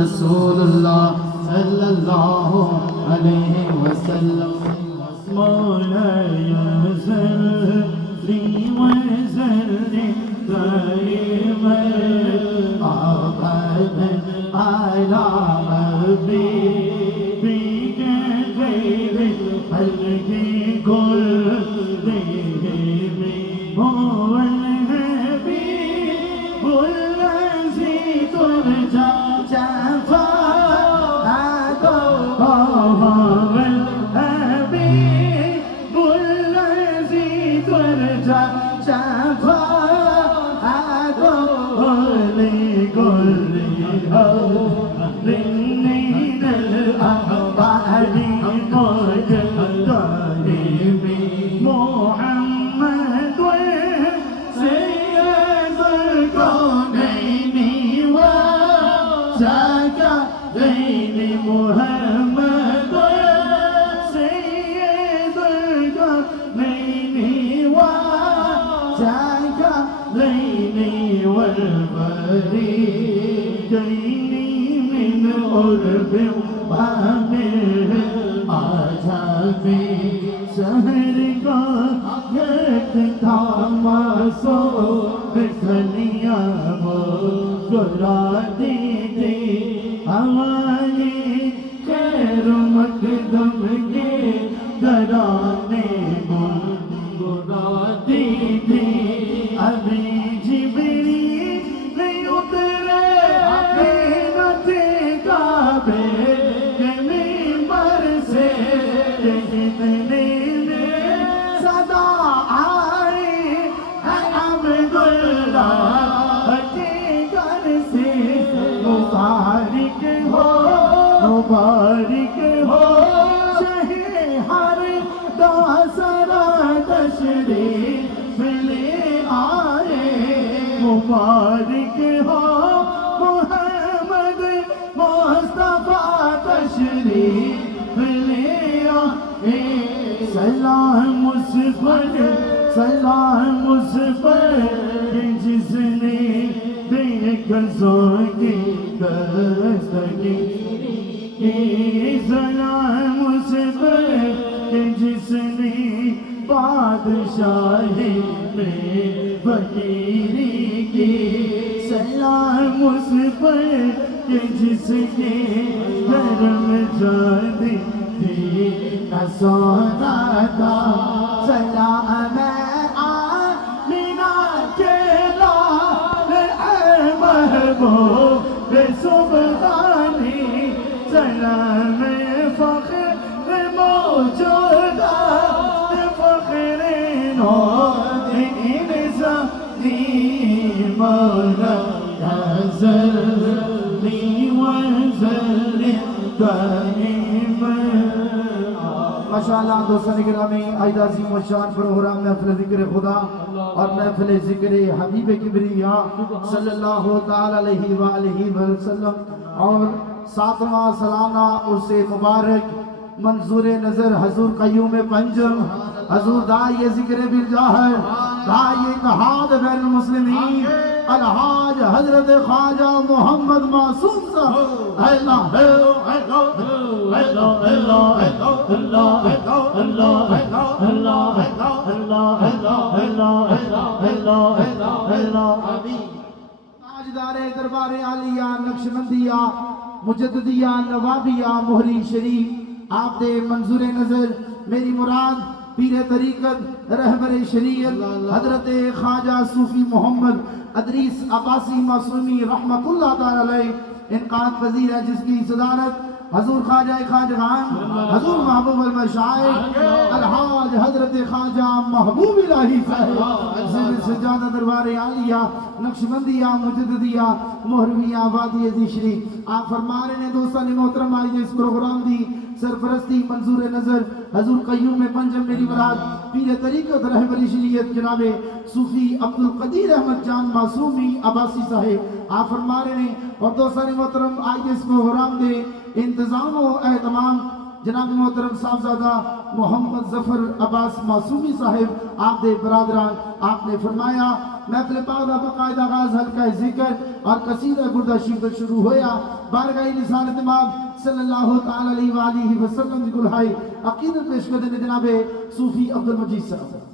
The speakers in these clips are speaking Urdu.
رسول اللہ صلی اللہ علیہ وسلم مولاي صلی وسلم دائما ابدا على حبيبك خير الخلق كلهم هو الحبيب الذي ترجى شفاعته هو الحبيب الذي ترجى شفاعته لكل من الأخبار مجدهم محمد سيد الكونين وثقلين محمد سيد الكونين وثقلين والفريقين من عرب ومن عجب شہر کا یکتا معصوم کلیاں مسکراتی تھی ہماری خیر مقدم کے گرانے گنگناتی تھی ابھی جبریل نہیں اترے زینت کعبے کے منبر سے اتنے میں صدا آئی ہے عبداللہ کے گھر سے مبارک ہو شہ ہر داسرا تشریف لے آئے مبارک ہو محمد مصطفیٰ تشریف لے آئے سلام اس پر جس نے دیکھ سوگی دستگیری سلام اس پر جس نے بادشاہی میں فقیری کی سلام اس پر جس نے کرم جاندی تھی نہ سونا تھا سلام آمینہ کے لال محبوب سبحانی سلام فخر موجودہ فخر نو انسانی مولا صلی وسلم دائما ماشاءاللہ دوستان گرامی آج عظیم الشان پروگرام محفل ذکر خدا اور محفل ذکر حبیب کبریا صلی اللہ تعالی علیہ وآلہ وسلم اور ساتواں سالانہ عرس مبارک منظور نظر حضور قیوم پنجم حضور دائی ذکر بالجاہر دائی اتحاد بین المسلمین الحاج حضرت خواجہ محمد معصوم صاحب اللہ تاجدار دربار عالیہ نقشبندیہ مجددیہ نوابیہ مہری شریف آپ دے منظور نظر میری مراد پیر طریقت رہبر شریعت حضرت خواجہ صوفی محمد ادریس عباسی معصومی رحمت اللہ تعالی علیہ انقاد پذیر ہے جس کی صدارت حضور خواجہ خواجگان حضور محبوب المشائخ الحاج حضرت خواجہ محبوب الہی صاحب سجادہ دربار عالیہ نقشبندیہ مجددیہ مہرویہ وادی شریف آپ فرما رہے ہیں دوستان محترم آئیے اس پروگرام دی سرپرستی منظور نظر حضور قیوم پنجم میری مراد پیر طریقت رہبر شریعت جناب صوفی عبدالقدیر احمد جان معصومی عباسی صاحب آپ فرما رہے ہیں اور دوستان محترم آئیے اس پروگرام دے انتظام و اہتمام جناب محترم صاحبزادہ محمد ظفر عباس معصومی صاحب آپ دے برادران آپ نے فرمایا محفل پاک دا باقاعدہ آغاز حلقہ ذکر اور قصیدہ بردہ شریف شروع ہویا بارگاہ رسالت امام صلی اللہ تعالی علیہ وآلہ وسلم دی گلہائی عقیدت پیش کردے جناب صوفی عبدالمجید صاحب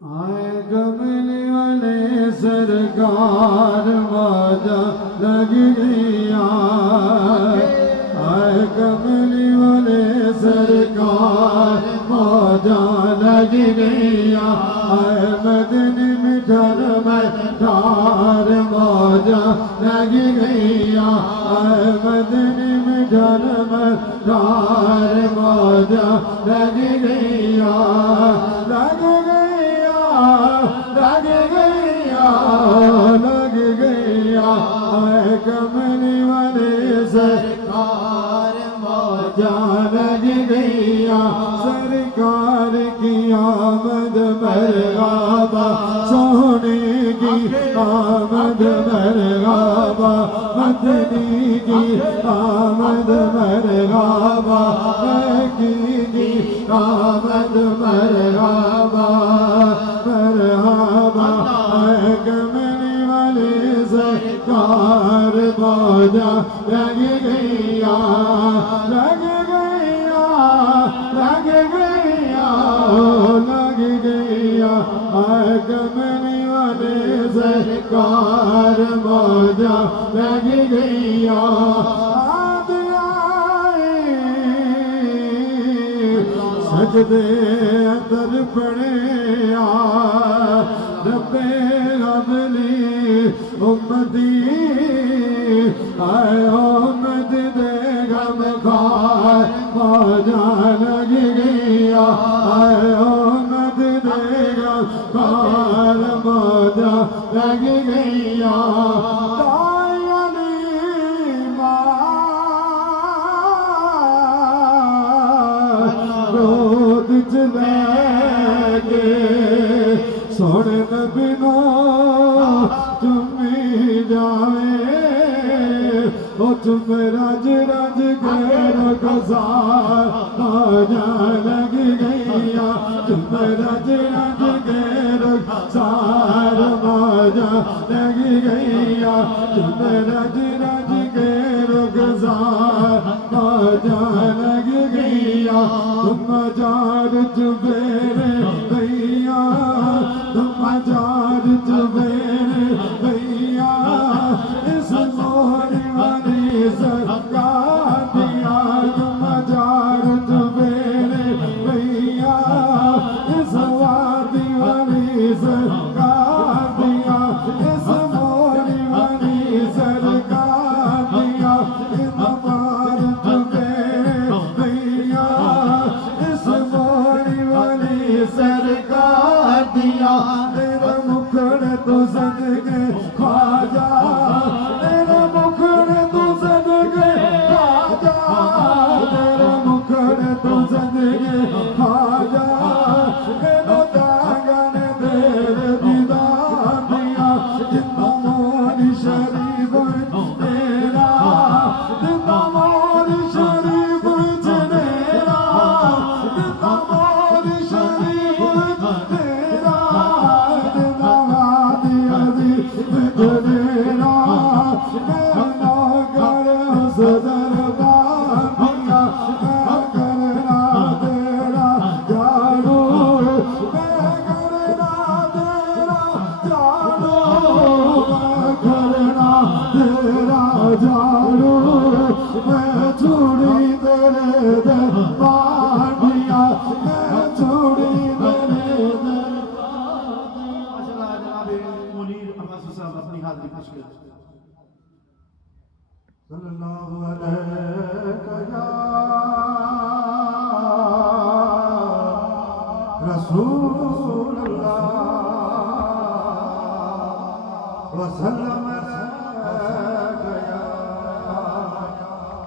آئے کملی والے سرکار واجہ لگ گیا آئے کملی والے سرکار واجہ لگ گیا آئے مدنی مٹھر مٹھار واجہ لگ گیا آئے مدنی مٹھر مٹھار واجہ لگ گیا لگ گیا اے کملی والے سرکار موجہ لگ گیا سرکار کی آمد مرحبا سونے کی آمد مرحبا مدنی کی آمد مرحبا مکی کی آمد مرحبا مرحبا اے کملی والے سرکار موجہ لگ گیا لگ گیا لگ گیا لگ گیا اے کملی والے سرکار موجہ لگ گیا سجدے اندر پڑے رب غبلی امتی آئے امت دے غم خار موجہ لگ گیا آئے امت دے غم خار موجہ لگ گیا سوڑ نبی نو چمی جاوے او چم رج رج گیر گزار موجہ لگ گیا چم رج رج گیر گزار موجہ لگ گیا چم رج رج گیر گزار موجہ لگ گیا تم جار چبیرے بھیا تم جار چبیرے بھیا اس موری والی سرکار دیا تم جار چبیرے بھیا اس وادی والی سرکار دیا اس موری والی سرکار دیا اس مار چبیرے بھیا اس موری والی سرکار دیا تیرا مکھڑ تو صدقے خواجہ تیرا مکھڑ تو صدقے خواجہ تیرا مکھڑ تو صدقے خواجہ میرا داغن تیرے دیدار دیا جتنا موری شریف تیرا جتنا موری شریف تیرا جتنا موری شریف تیرا جتنا وادی عزیز تیرا میرا گر حسدر بار دیا میں کرنا تیرا جارو میں کرنا تیرا جارو میں کرنا تیرا جارو میں چھوڑی تیرے دربار دیا میں چھوڑی تیرے دربار دیا جناب منیر عباس صاحب اپنی حاضری پیش کریں صلی اللہ علیہ یا رسول اللہ وسلم علیہ یا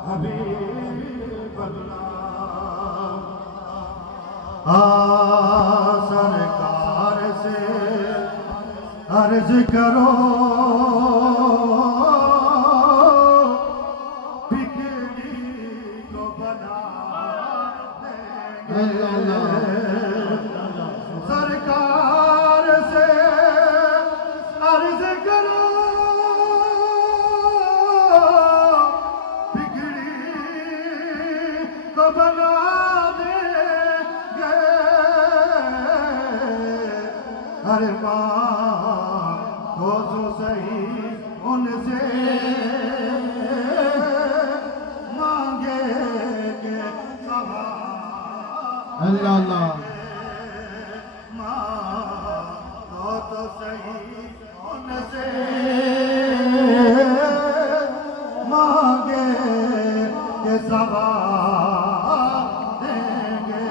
حبیب اللہ سرکار سے عرض کرو سرکار سے اللہ اللہ ماں تو صحیح ان سے مانگے کہ ثواب دیں گے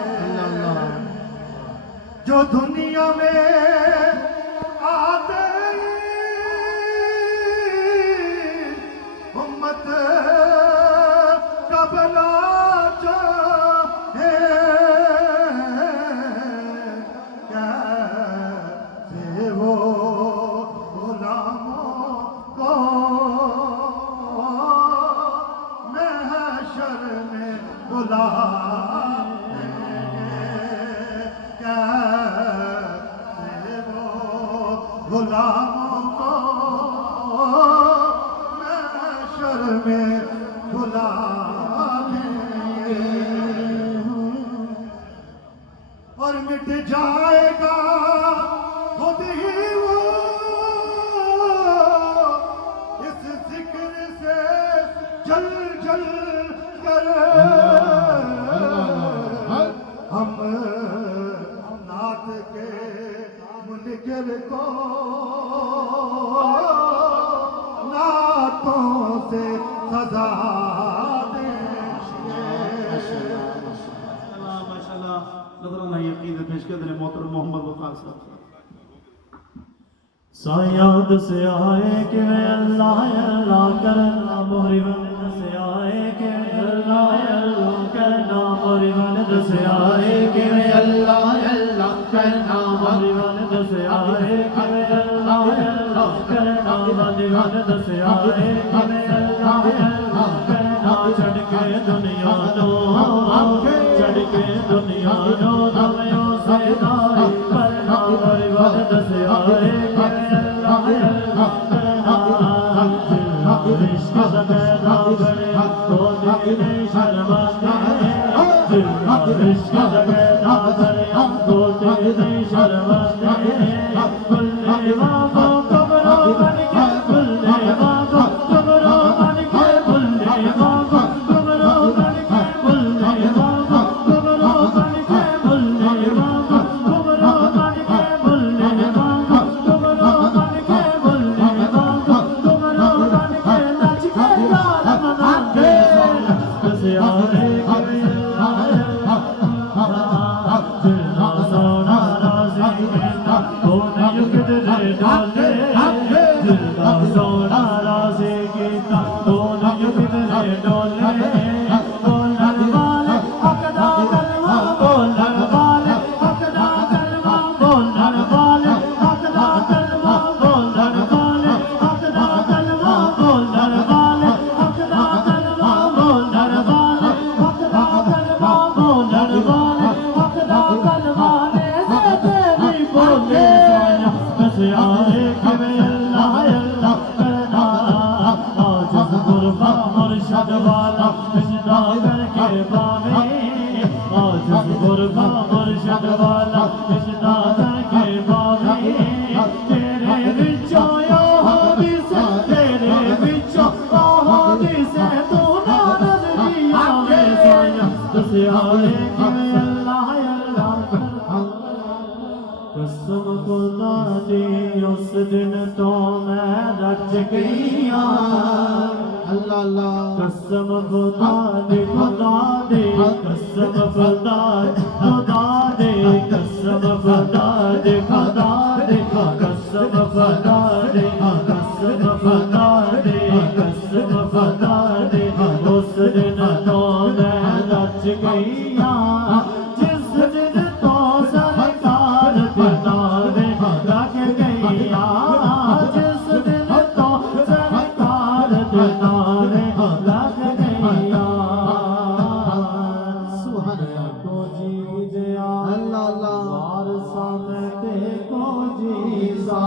جو دنیا میں آتے امت کا بھلا چاہے کیسے وہ غلاموں کو محشر میں بلا غلاموں کو محشر میں بلا اور مٹ جائے گا خود ہی وہ اس ذکر سے جل جل کر ہم نعت کے منکر کو نعتوں سے سزا دیں گے ماشاءاللہ نظرانہ یقین پیش کر دیں محترم محمد وقار صاحب سایاد سے آئے کہ اللہ اللہ کرنا موری وند سے آئے کہ اللہ اللہ کرنا موری وند سے آئے کہ اللہ اللہ کرنا موری وند سے آئے کہ اللہ اللہ کرنا موری وند سے آئے کہ اللہ اللہ کرنا چڑھ کے دنیا دو چڑھ کے دنیا دو دمیوں سے داری کرنا موری وند سے آئے کہ عشق دا پیدا کرے تو دل شرمندے عشق دا پیدا کرے تو دل شرمندے کلے بابو قبروں بن کے کلے بابو قبروں بن کے کلے بابو قبروں بن کے کلے بابو قبروں بن کے کلے بابو قبروں بن کے کلے بابو قبروں بن کے کلے بابو قبروں بن کے نچ کے یار منا کے کسے آئے سونا راضی تو نہیں کدھر ڈالے دل کا سونا راضی کیتا تو نہیں کدھر ڈولے بولن والے حق دا کلمہ بولن والے حق دا کلمہ بولن والے حق دا کلمہ بولن والے حق دا کلمہ بولن والے حق دا کلمہ بولن والے حق دا کلمہ بولن والے حق دا کلمہ نے سے تیری بولے کسے آئے کہ اللہ اللہ کرنا آجز غربہ مرشد والا سجدہ کر کے پاوے آجز غربہ مرشد والا سجدہ کر کے پاوے تیرے بچوں یا حدیث تیرے بچوں حدیث تو نہ نظری آوے سایہ کسے آئے کہ اللہ اللہ کرنا قسم خدا دی اس دن تو میں رچ گیا اللہ اللہ قسم خدا دی خدا دی قسم خدا دی قسم خدا دی خدا دی قسم خدا دی قسم خدا دی قسم خدا دی اس دن تو میں رچ گیا جس دن تو سرکار پتا دے رکھ گیا جس دن تو سرکار پتا دے رکھ گیا سبحان اللہ کو جی دیا اللہ اللہ وارثہ میں تے کو جی سا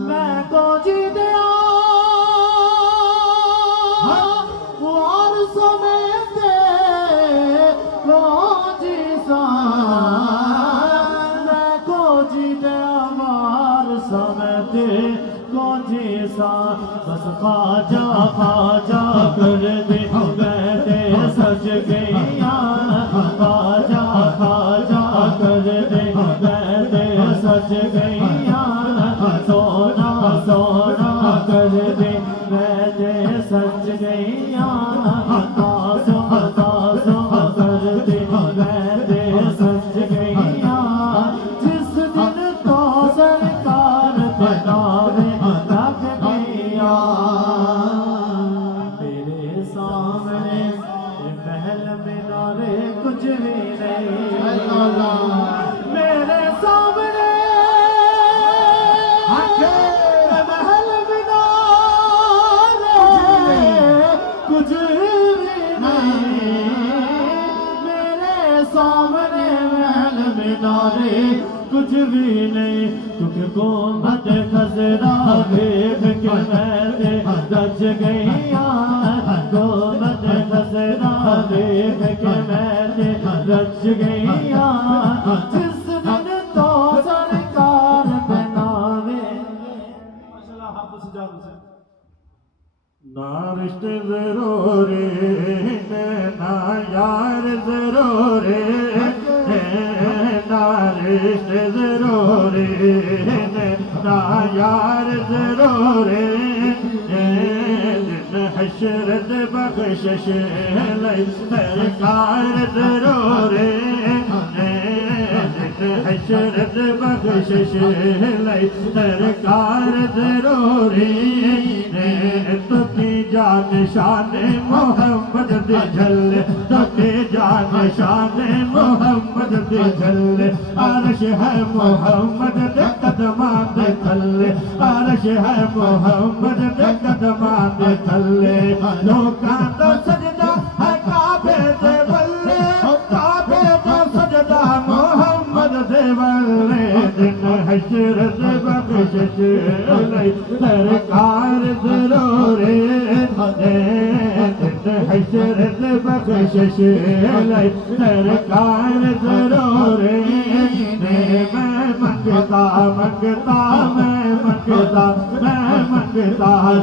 میں کو جی دیا وارثہ میں تے کو جی سا میں کو جی دیا وارثہ میں تے کو جی سا بس خواجہ خواجہ کر دے بیٹھے سج گیا خواجہ سج گئیاں سونا سونا کر دے میں دے سج گئیاں تاسو تاسو کر دے میں دے سج گئیاں جس دن تو سرکار بناوے لگ گئیاں میرے سامنے محل مینارے کچھ بھی نہیں میرے سامنے محل مینارے کچھ بھی نہیں میرے سامنے محل مینارے کچھ بھی نہیں کیونکہ گنبد خضرا دیکھ کے میں رج گئیاں گنبد خضرا دیکھ کے میں رج گئیاں جس دن تو سرکار بناوے ماشاءاللہ حافظ سجاد حسین نہ رشتے ضروری نہ یار ضروری نہ رشتے ضروری نہ یار ضروری دن حشرت بخشش لئی سرکار ضروری حشرت بخشش لئی سرکار ضروری تو کی جان شان محمد دے جھل تو کی جان شان محمد دے جھل عرش ہے محمد دے قدمان دے تھلے عرش ہے محمد دے قدمان دے تھلے لوکاں دا سجدہ ہے کعبے دے بلے کعبے دا سجدہ محمد دے بلے دن حشرت بخشش لئی سرکار ضروری دن حشرت بخشش لئی سرکار ضروری میں منگتا منگتا میں منگتا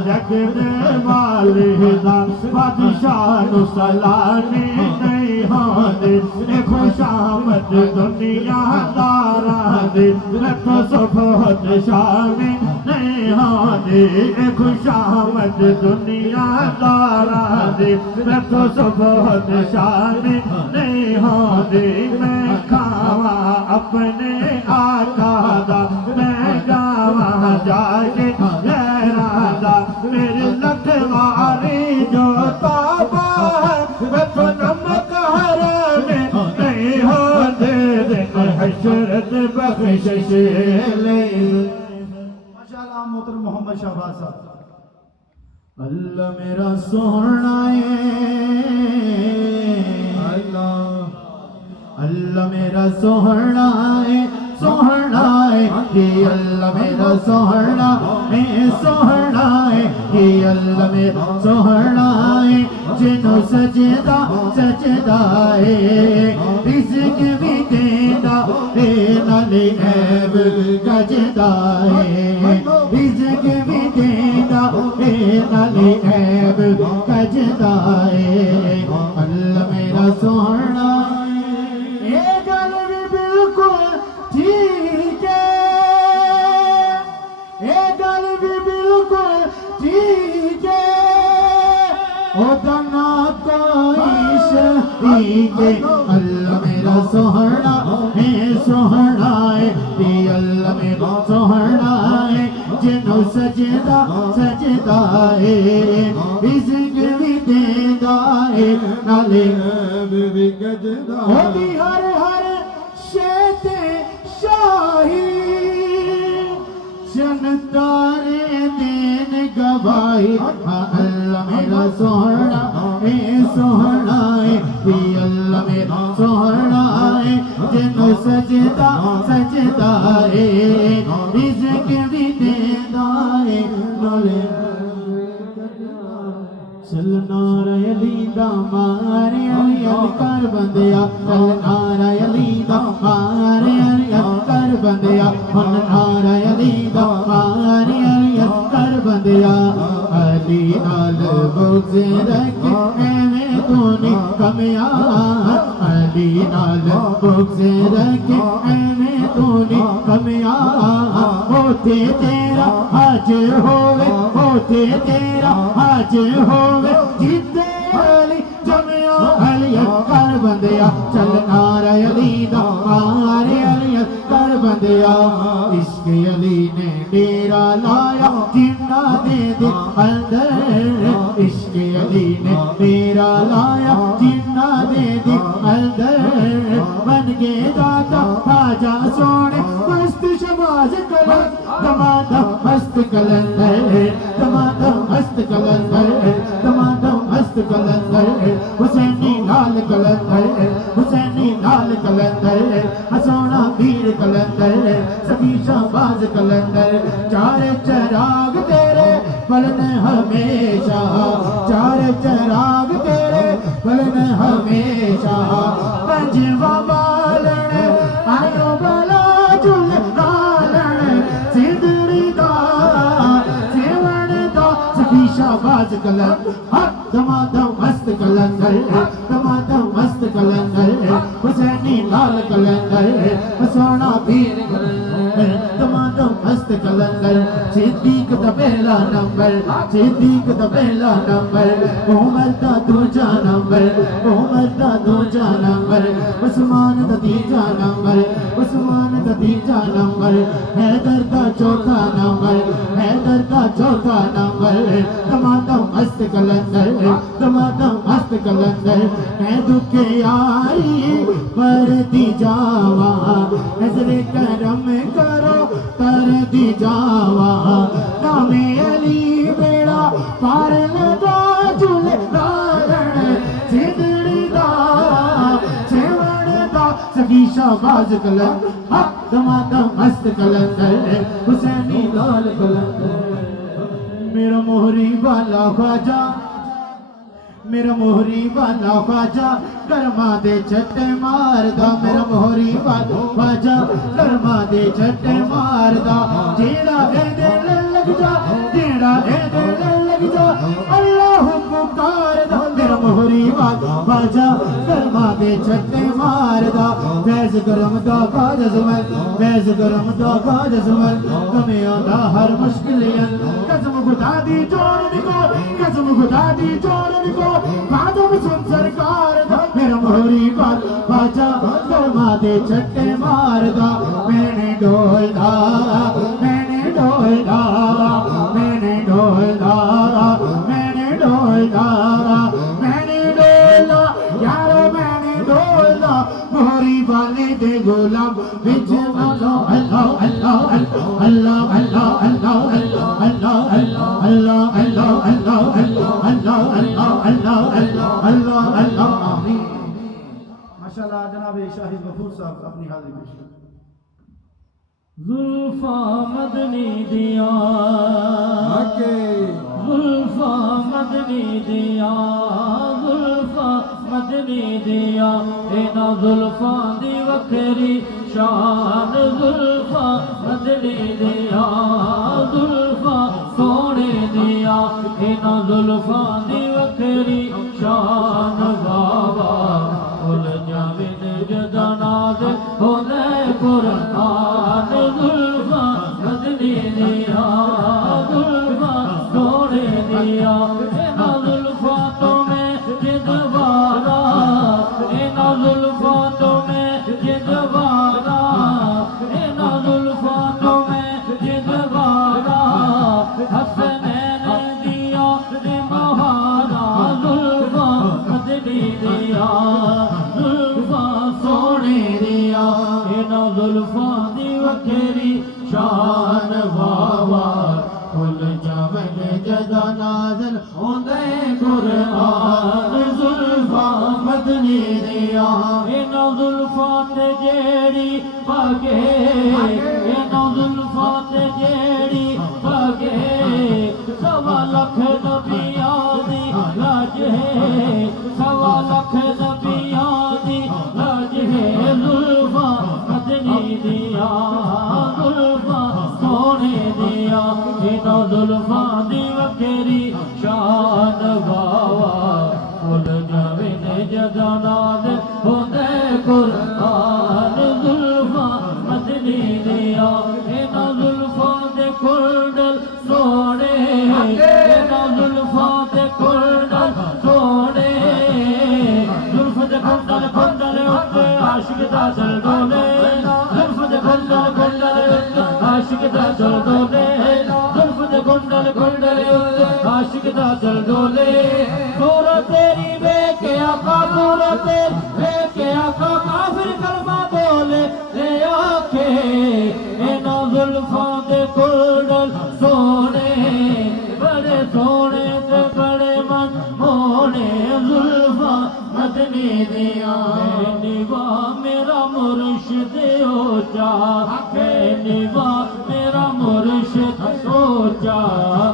جگ دے والی دا بادشاہ نو سلامی نہیں ہوندی اے خوش آمد دنیا داراں دی رکھو صبحت شامی نہیں ہوندی اے خوش آمد دنیا داراں دی رکھو صبحت شامی نہیں ہوندی میں کھاواں اپنے آقا دا میں گاواں جا کے لہراں دا میری لٹواری جو توبہ ہے میں نمک حرام نہیں ہوندے دن حشرت بخشش لئی ماشاءاللہ محترم محمد شہباز صاحب اللہ میرا سونا ہے اللہ میرا سونا ہے کہ اللہ میرا سونا ہے کہ اللہ میرا سونا ہے جنوں سجدہ ہے رزق بھی دینا اے نالے عیب گجدا ہے رزق بھی دینا اے نالے عیب گجدا ہے اللہ میرا سونا یہ گل بھی بالکل ٹھیک ہے یہ گل بھی بالکل ٹھیک ہے او دنا کوئی شریک ہے اللہ میرا سوہنا ہے کہ اللہ میرا سوہنا ہے جنوں سجدہ ہے رزق بھی دیندا ہے نالے بھی گجدا ہوتی ہر شے تے شاہی جنتارے دین گواہی اللہ میرا سوہنا ہے کہ اللہ میرا سوہنا ہے جنوں سجدہ ہے رزق بھی دیندا ہے نالے چلنا علی دا مارے علی کر بندیا چلنا علی دا مارے علی کر بندیا ہن علی دا مارے علی کر بندیا علی نال بغض رکھ ایویں تو نہیں کمیا علی نال بغض رکھ ایویں تونی کمیاں ہوتے تیرا حج ہوئے ہوتے تیرا حج ہوئے جیتے علی جمعہ علی کر بندیا چلنا رے علی دا مارے علی کر بندیا عشق علی نے ڈیرا لایا جنہ دے دے اندر عشق علی نے ڈیرا لایا جنہ دے دے اندر بن گئے داتا خواجہ سونے مست شباز کلند دمادم مست کلندر دمادم مست کلندر دمادم مست کلندر حسینی لال کلندر حسینی لال کلندر ہسونا پیر کلندر سبھی شہباز کلندر چار چراغ تیرے پلنے ہمیشہ چار چراغ تیرے پلنے ہمیشہ پنجواں بالن آئیو بلا جل نالن سندری دا سیون دا سبھی شہباز کلندر دمادم مست کلندر دمادم مست کلندر حسینی لال کلندر ہسونا پیر کلندر دمادم مست کلندر صدیق دا پہلا نمبر صدیق دا پہلا نمبر عمر دا دوجا نمبر عمر دا دوجا نمبر عثمان دا تیجا نمبر عثمان دا تیجا نمبر حیدر دا چوتھا نمبر حیدر دا چوتھا نمبر دمادم مست کلندر دمادم مست کلندر میں دکھے آئی پر دی جاوا نظر کرم کرو کر دی جاوا نام علی بیڑا پار لگا جل دارن سندڑی دا سیون دا سبھی شہباز کلندر دمادم مست کلندر حسینی لال کلندر میرا موہری والا خواجہ میرا موہری والا خواجہ کرما دے چھٹے ماردا میرا موہری والا خواجہ کرما دے چھٹے ماردا جیڑا اے دل لگ جا جیڑا اے دل لگ جا اللہ پکار دا میرا موہری والا خواجہ کرما دے چھٹے ماردا فیض گرم دا کاج زمل فیض گرم دا کاج زمل کمیاں دا ہر مشکلیاں قسم خدا دی جوڑ نکو قسم خدا دی جوڑ نکو خادم سن سرکار دا میرا موہری والا خواجہ کرما دے چھٹے ماردا میں نے ڈول دا میں نے ڈول دا میں نے ڈول دا میں نے ڈول دا میں نے ڈول دا یارو میں نے ڈول دا موہری والے دے غلام وچ اللہ اللہ اللہ اللہ اللہ اللہ اللہ اللہ اللہ اللہ اللہ اللہ اللہ اللہ اللہ اللہ آمین ماشاءاللہ جناب شاہد غفور صاحب اپنی حاضری پیش کریں زلفاں مدنی دیا زلفاں مدنی دیا زلفاں مدنی دیا اینا زلفاں دی وکھری شان زلفاں مدنی دیا زلفاں سونے دیا اینا زلفاں دی وکھری شان بابا کھل جاویں جدا نازل ہوندے قرآن زلفاں مدنی دیا زلفاں سونے دیا اینا زلفاں تو میں جدوارا اینا زلفاں تو میں جدوارا اینا زلفاں تو میں جدوارا حسنین دیا مہارا زلفاں مدنی دیا زلفاں سونے دیا اینا زلفاں دی وکھری شان واوا کھل جاویں جدا نازل ہوندے قرآن زلفاں مدنی دیا اینا زلفاں تے جیڑی پاگے اینا زلفاں تے جیڑی پاگے سوا لکھ نبیاں دی لاج ہے سوا لکھ نبیاں دی لاج ہے زلفاں مدنی دیا زلفاں سونے دیا اینا زلفاں دی وکھری شان واوا کھل جاویں جدا نازل ہوندے قرآن زلفاں مدنی دل ڈولے صورت تیری بے کے آقا صورت تیری بے کے آقا کافر کلمہ بولے لے آکے اینا ظلفاں دے کلڈل سونے بڑے سونے تے بڑے من مونے زلفاں مدنی دیاں نیوا میرا مرشد ہو جا میں نیوا میرا مرشد ہو جا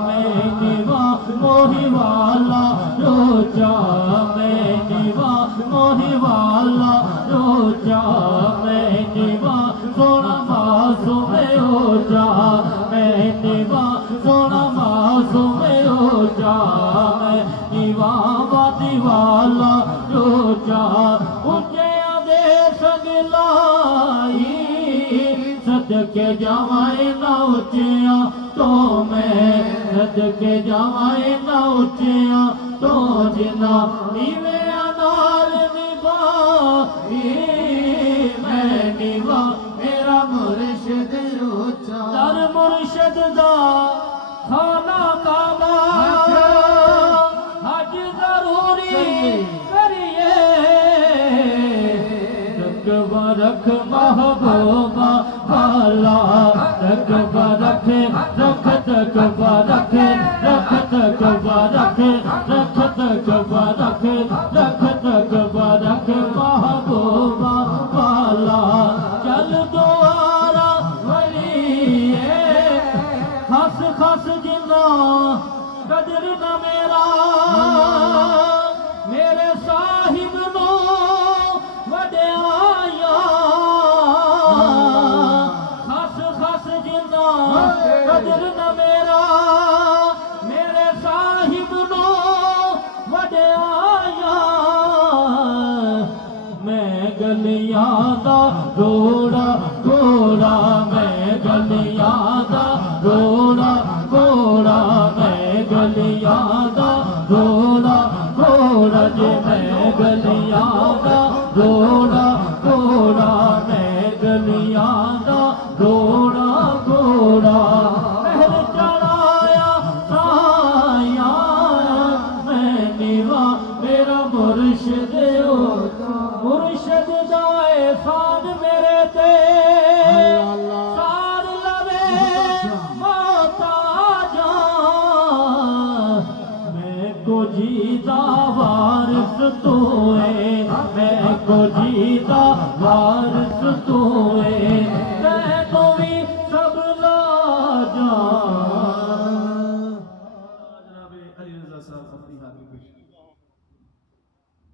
میں نیوا موہی والا ہو جا میں نیوا موہی والا ہو جا میں نیوا سونا معصوم ہو جا میں نیوا سونا معصوم ہو جا میں نیوا وادی والا ہو جا اونچیاں دے سگلائی صدقے جاوائے نہ اونچیاں تو میں صدقے جاوائے نہ اونچیاں تو جنا نیوے نال نبھائی میں نیوا میرا مرشد اونچا در مرشد دا خانہ کعبہ حج ضروری کریے تقوی رکھ محبوبہ والا تقوی رکھ رکھ تقوی رکھ رکھ تقوی رکھ رکھ تقوی رکھ رکھ تقوی رکھ محبوبہ والا چل دوارا ولی خاص خاص جنا قدر نہ میرا میرے صاحب نو وڈیایا خاص خاص جنا قدر نہ میرا میرے صاحب نو وڈیایا میں گلیاں دا روڑا گھوڑا میں گلیاں دا روڑا گھوڑا میں گلیاں دا روڑا گھوڑا جے میں گلیاں دا روڑا گھوڑا میں گلیاں دا روڑا گھوڑا پہل چڑھایا سایہ میں نیوا میرا مرشد ہوتا مرشد دا احسان میرے تے سار لوے محتاجاں میں کو جیتا وارث تو ہے میں کو جیتا وارث تو ہے میں کو بھی سب لا جاں جناب علی رضا صاحب اپنی ہاتھ میں پیش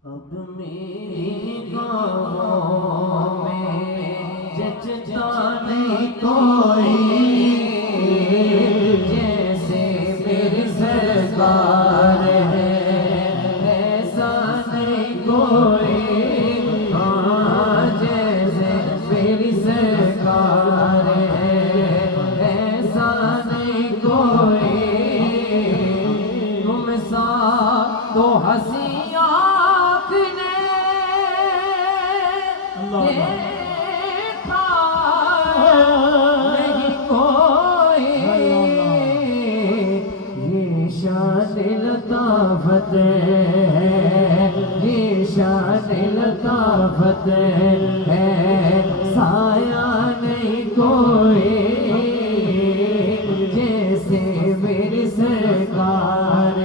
اب میری گاہوں میں جچتا نہیں کوئی جیسے میری سرکار ہے ایسا نہیں کوئی ہاں جیسے میری سرکار ہے ایسا نہیں کوئی تم سا تو ہنسی دیکھا نہیں کوئی یہ شان لطافت ہے یہ شان لطافت ہے سایہ نہیں کوئی جیسے میری سرکار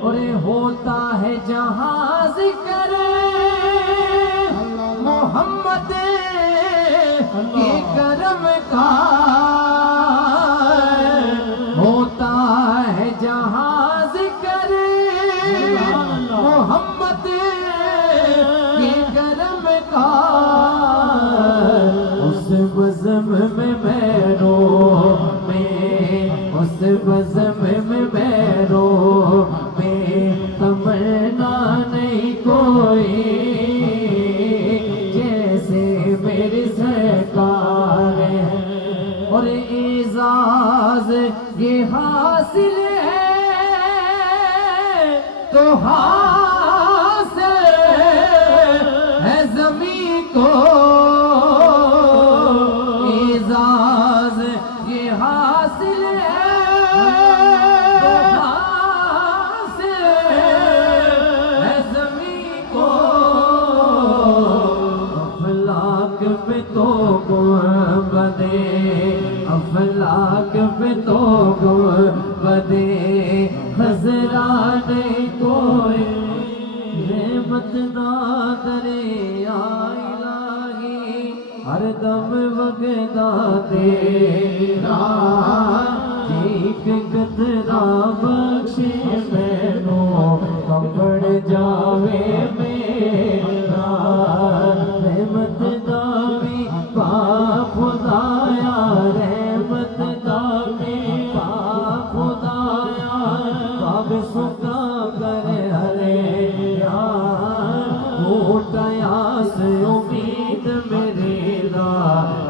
اور ہوتا ہے جہاں ذکر محمد کے کرم کا ہوتا ہے جہاں ذکر محمد کے کرم کا اس بزم میں بیرو میں اس بزم میں بیرو میں تمنا نہیں کوئی میری سرکار ہے اور اعزاز یہ حاصل ہے تو حاصل ہے زمین کو اعزاز یہ حاصل ہے تو تو بدے خزران کوئی رحمت دریا الہی ہر دم وگدا تیرا ایک قطرہ بخشے مینو کمبڑ جاوے میرا رحمت داوی پا خدایا رحمت داوی پا خدایا باب سکا کر ہرے اٹھایا سے امید میرے دا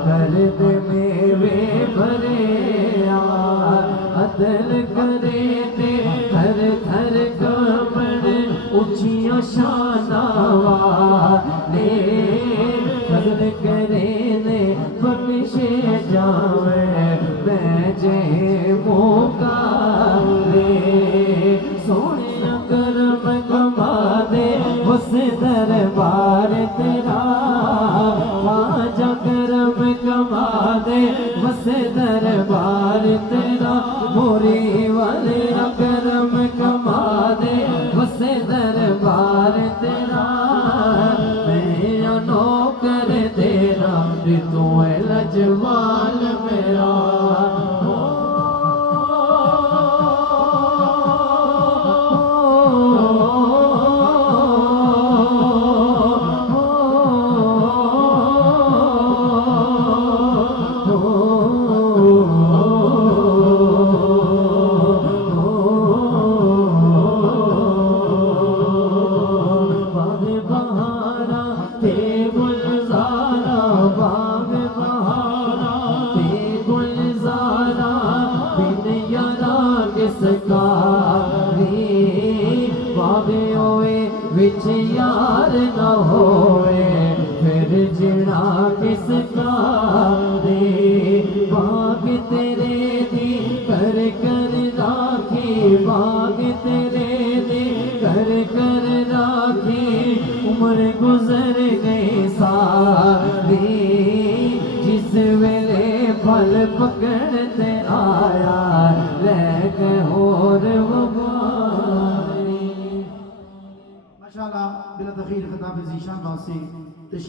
کر دے میوے بھرے عدل کرے دے تھر تھر کمڑ اچھیاں شاناوالے فضل کرے دے بخشے جاوے میں جے موقع دے سونے کرم کما دے اس دربار تیرا خواجہ کرم کما دے اس دربار تیرا موری والے کرم کما دے اس دربار تیرا میرا نوکر تیرا تو ہے لجوال میرا وچ یار نہ ہوئے پھر جڑا کس کا دے باغ تیرے دی کر کر راکھی باغ تیرے دی کر کر راکھی عمر گزر گئی ساری جس ویلے پھل پکڑتے آیا رہ گئے اور ماشاءاللہ بلا تخیر خطاب ذیشان سے تشریف